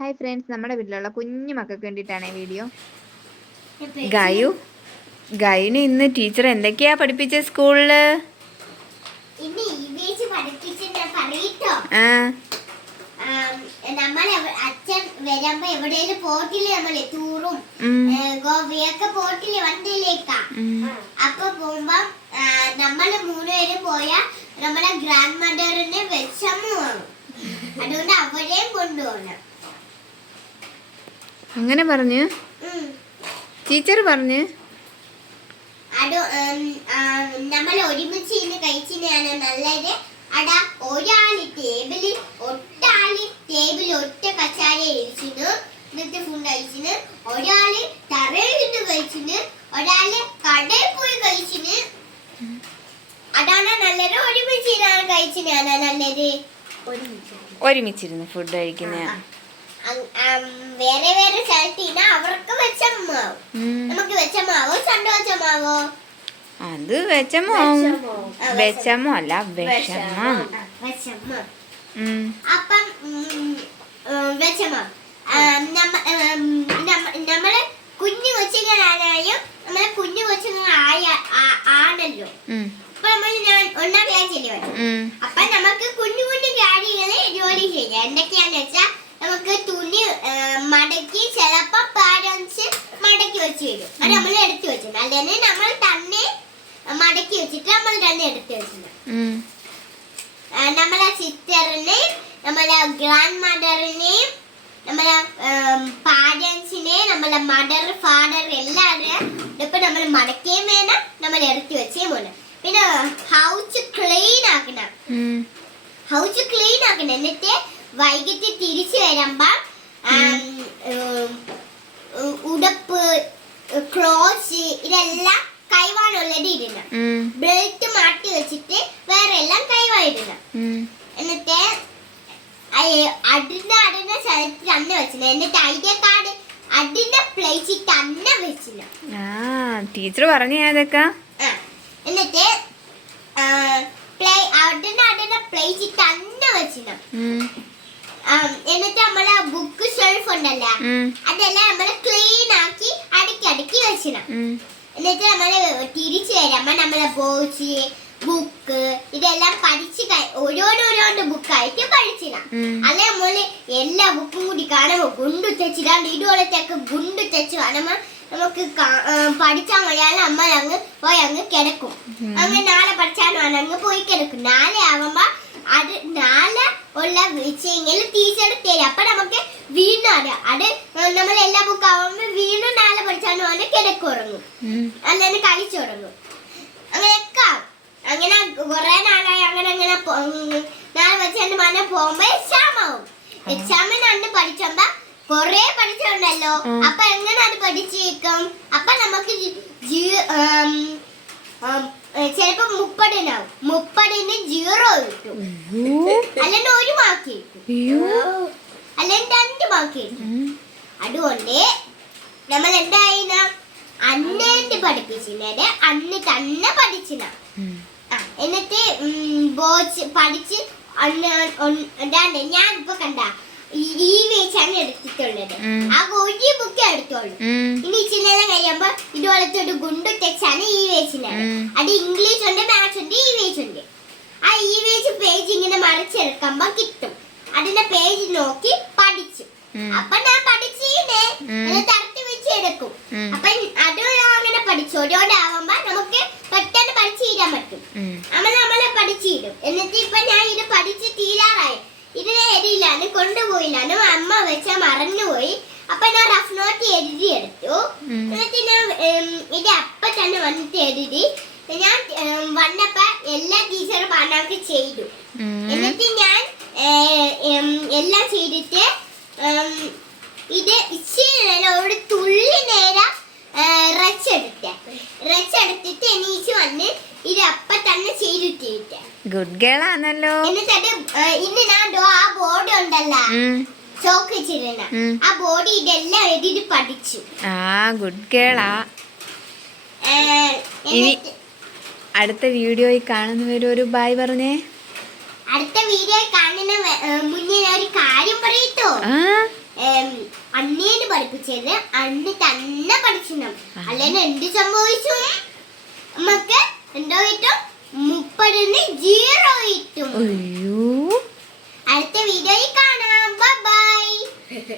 Hi friends നമ്മുടെ വീട്ടിലുള്ള കുഞ്ഞു മക്കൾക്ക് വേണ്ടിയിട്ടാണ് ഈ വീഡിയോ ഗായു ഗായുന് ഇന്ന് ടീച്ചർ എന്തൊക്കെയാ പഠിപ്പിച്ച സ്കൂളിൽ നമ്മൾ അച്ഛൻ വരുമ്പോ എവിടെയും പോട്ടിൽ നമ്മൾ ടൂറും ഉം, ഗോവയൊക്കെ പോട്ടിൽ വണ്ടിയിലേക്കാ. ഉം. അപ്പൊ പോകുമ്പോ നമ്മൾ മൂന്നുപേരും പോയാ നമ്മളെ ഗ്രാൻഡ് മദറിന് വിഷമമാണ് അതുകൊണ്ട് അവരെയും കൊണ്ടുപോകണം. അങ്ങനെ പറഞ്ഞു. ടീച്ചർ പറഞ്ഞു. അത് നമ്മൾ ഒരുമിച്ച് ഇന്ന് കഴിച്ചിനാണ് നല്ലത്. അടാ ഒരാൾ ടേബിളിൽ ഒട്ടാൾ ടേബിളിൽ ഒറ്റ കച്ചാര ഇരിച്ചിന്. ഇന്നത്തെ ഫുഡ് കഴിച്ചിന്. ഒരാൾ തറയിൽ നിന്ന് കഴിച്ചിന്. ഒരാൾ കടയിൽ പോയി കഴിച്ചിന്. അതാണ് നല്ലത്. ഒരുമിച്ച് ഇരുന്നാണ് കഴിച്ചിനാണ് നല്ലത്. ഒരുമിച്ച് ഒരുമിച്ചിരുന്ന് ഫുഡ് കഴിക്കുന്ന വേറെ വേറെ സ്ഥലത്തിന് അവർക്ക് വിഷമാവും നമുക്ക് വെച്ച സന്തോഷമാവോ അത് വെച്ച മാവോ. അത് അല്ല വെച്ചമോ അല്ല വിഷമം അപ്പം നമ്മ- നമ്മൾ കുഞ്ഞു കൊച്ചുങ്ങളാണെങ്കിലും നമ്മളെ കുഞ്ഞു കൊച്ചുങ്ങളായ ആണല്ലോ. അപ്പൊ നമ്മൾ ഒന്നാം ക്ലാസ്സിൽ വരും അപ്പൊ നമുക്ക് കുഞ്ഞു കുഞ്ഞു കാര്യങ്ങൾ ജോലി ചെയ്യാം. എന്തൊക്കെയാന്ന് വെച്ചാ നമുക്ക് തുണി മടക്കി ചിലപ്പോ പാരൻസ് മടക്കി വെച്ച് വരും അത് നമ്മൾ എടുത്തു വെച്ചിട്ടുണ്ട് അല്ലെങ്കിൽ നമ്മൾ തന്നെ മടക്കി വെച്ചിട്ട് നമ്മൾ തന്നെ എടുത്തു വെച്ചിട്ടുണ്ട് നമ്മളെ സിസ്റ്ററിനെയും നമ്മളെ ഗ്രാൻഡ് മദറിനെയും നമ്മളെ പാരൻസിനെ നമ്മളെ മദർ ഫാദർ എല്ലാവരെയും ഇപ്പൊ നമ്മൾ മടക്കുകയും വേണം നമ്മൾ എടുത്തു വെച്ചേ വേണം. പിന്നെ ഹൗസ് ക്ലീൻ ആക്കണം. ഹൗസ് ക്ലീൻ ആക്കണം. എന്നിട്ട് വൈകിട്ട് തിരിച്ചു വരുമ്പോ ഉടുപ്പ് ക്ലോസ് ഇതെല്ലാം കൈവാണുള്ളത് ഇടണം. ബെൽറ്റ് മാറ്റി വെച്ചിട്ട് വേറെ എല്ലാം കൈവായിടണം എന്നിട്ട് അടിന്റെ അതിന്റെ അതിന്റെ സ്ഥലത്ത് തന്നെ വെച്ചില്ല എന്നിട്ട് ഐഡിയ കാർഡ് അടിന്റെ പ്ലേസിൽ തന്നെ വെച്ചില്ല ടീച്ചർ പറഞ്ഞു അതൊക്കെ എന്നിട്ട് പ്ലേ അതിന്റെ അടിന്റെ പ്ലേസിൽ തന്നെ വെച്ചില്ല ഉം, എന്നിട്ട് നമ്മളെ ബുക്ക് ഷെൽഫ് ഉണ്ടല്ലോ അതെല്ലാം നമ്മൾ ക്ലീൻ ആക്കി അടുക്കി അടുക്കി വെച്ചിടാം എന്നിട്ട് നമ്മൾ തിരിച്ചു വരുമ്പോ നമ്മളെ ബോച്ച് ബുക്ക് ഇതെല്ലാം പഠിച്ച് ഓരോരോരോണ്ട് ബുക്കായിട്ട് പഠിച്ചിടാം. അല്ലെ നമ്മൾ എല്ലാ ബുക്കും കൂടി കാണുമ്പോ ഗുണ്ടു തെച്ചിടാണ്ട് ഇതുപോലത്തെയൊക്കെ ഗുണ്ടു തെച്ച് കാണുമ്പോ നമുക്ക് പഠിച്ചാൽ മതിയാലും അമ്മ അങ്ങ് പോയി അങ്ങ് കിടക്കും. അങ്ങ് നാളെ പഠിച്ചാലും അങ്ങ് പോയി കിടക്കും. നാളെ ആവുമ്പോ അത് നാല് ഉള്ള വിഷയങ്ങൾ ടീച്ചർ തരും അപ്പൊ നമുക്ക് വീണ്ടും അറിയാം. അത് നമ്മൾ എല്ലാ ബുക്ക് ആവുമ്പോ വീണ്ടും നാളെ പഠിച്ചാലും അവന് കിടക്കുറങ്ങും ഉം. കഴിച്ചു കളിച്ചുറങ്ങും അങ്ങനെയൊക്കെ. അങ്ങനെ കുറെ നാളായി അങ്ങനെ അങ്ങനെ നാല് എന്റെ മന പോകുമ്പോ എക്സാം ആവും. എക്സാമിന് അന്ന് പഠിച്ചപ്പോ കൊറേ പഠിച്ചുണ്ടല്ലോ. അപ്പൊ എങ്ങനെ അത് പഠിച്ചേക്കും? അപ്പൊ നമുക്ക് ജി- ചിലപ്പോ മുപ്പതിനാവും മുപ്പതിന് ജീറോ കിട്ടും. അല്ലെങ്കിൽ ഒരു മാർക്ക് കിട്ടും. അല്ലെങ്കിൽ രണ്ട് മാർക്ക് കിട്ടും. അതുകൊണ്ട് നമ്മൾ എന്തായിന അന്നേന്റെ പഠിപ്പിച്ചിരുന്നത് അന്ന് തന്നെ പഠിച്ചിന. എന്നിട്ട് ബോച്ച് പഠിച്ച് അന്ന് ഞാൻ ഇപ്പൊ കണ്ട ഈ- വേച്ചാണ് എടുത്തിട്ടുള്ളത്. ആ ഒരു ബുക്ക് എടുത്തോളൂ. ഇനി ഇതുപോലത്തെ ഒരു ഗുണ്ടു ടെക്സാണ് ഈ വേച്ചിനാണ് ഉം. അത് ഇംഗ്ലീഷ് ഉണ്ട് മാത്സ് ഉണ്ട് ഈ വേച്ച് ഉണ്ട്. ആ ഈ വേച്ച് പേജ് ഇങ്ങനെ മറിച്ചെടുക്കുമ്പോ കിട്ടും. അതിന്റെ പേജ് നോക്കി പഠിച്ചു. അപ്പൊ ഞാൻ പഠിച്ചീനെ. തരത്തി വെച്ച് എടുക്കും അപ്പൊ അത് അങ്ങനെ പഠിച്ചു. ഓരോടാവുമ്പോ നമുക്ക് പെട്ടെന്ന് പഠിച്ചു തീരാൻ പറ്റും അമ്മ നമ്മളെ പഠിച്ചിടും എന്നിട്ട് ഇപ്പൊ ഞാൻ ഇത് പഠിച്ച് തീരാറായി. ഇതിനെ എഴുതിയില്ലാന്ന് കൊണ്ടുപോയില്ലാന്ന് അമ്മ വെച്ച മറന്നുപോയി. അപ്പൊ ഞാൻ റഫ് നോട്ട് എഴുതി എടുത്തു എന്നിട്ട് ഞാൻ ഇത് അപ്പൊ തന്നെ വന്നിട്ട് എഴുതി. ഞാൻ വന്നപ്പ എല്ലാ ടീച്ചറും പറഞ്ഞാൾക്ക് ചെയ്തു. എന്നിട്ട് ഞാൻ എല്ലാം ചെയ്തിട്ട് ഇത് ഇച്ചിരി നേരം ഒരു തുള്ളി നേരം റച്ചെടുത്തെ. റച്ചെടുത്തിട്ട് എണീച്ച് വന്ന് ഇത് അപ്പ തന്നെ ചെയ്തിട്ടിട്ട്. ഗുഡ് ഗേൾ ആണല്ലോ. എന്നിട്ട് ഇന്ന് ഞാൻ ആ ബോർഡ് ഉണ്ടല്ലോ. ചോക്ക് വെച്ചിരുന്ന. ആ ബോഡി ഇതെല്ലാം എഴുതി പഠിച്ചു. ആ ഗുഡ് ഗേളാ ഇനി അടുത്ത വീഡിയോയിൽ കാണുന്നവരും ഒരു ബായ് പറഞ്ഞേ. അടുത്ത വീഡിയോയിൽ കാണുന്ന മുന്നേ ഒരു കാര്യം പറയട്ടോ. അണ്ണേനെ പഠിപ്പിച്ചത് അന്ന് തന്നെ പഠിച്ചിരുന്നു. അല്ലെങ്കിൽ എന്ത് സംഭവിച്ചു? നമുക്ക് എന്തോ കിട്ടും? മുപ്പതിന് ജീറോ കിട്ടും. അടുത്ത വീഡിയോയിൽ ಐತೆ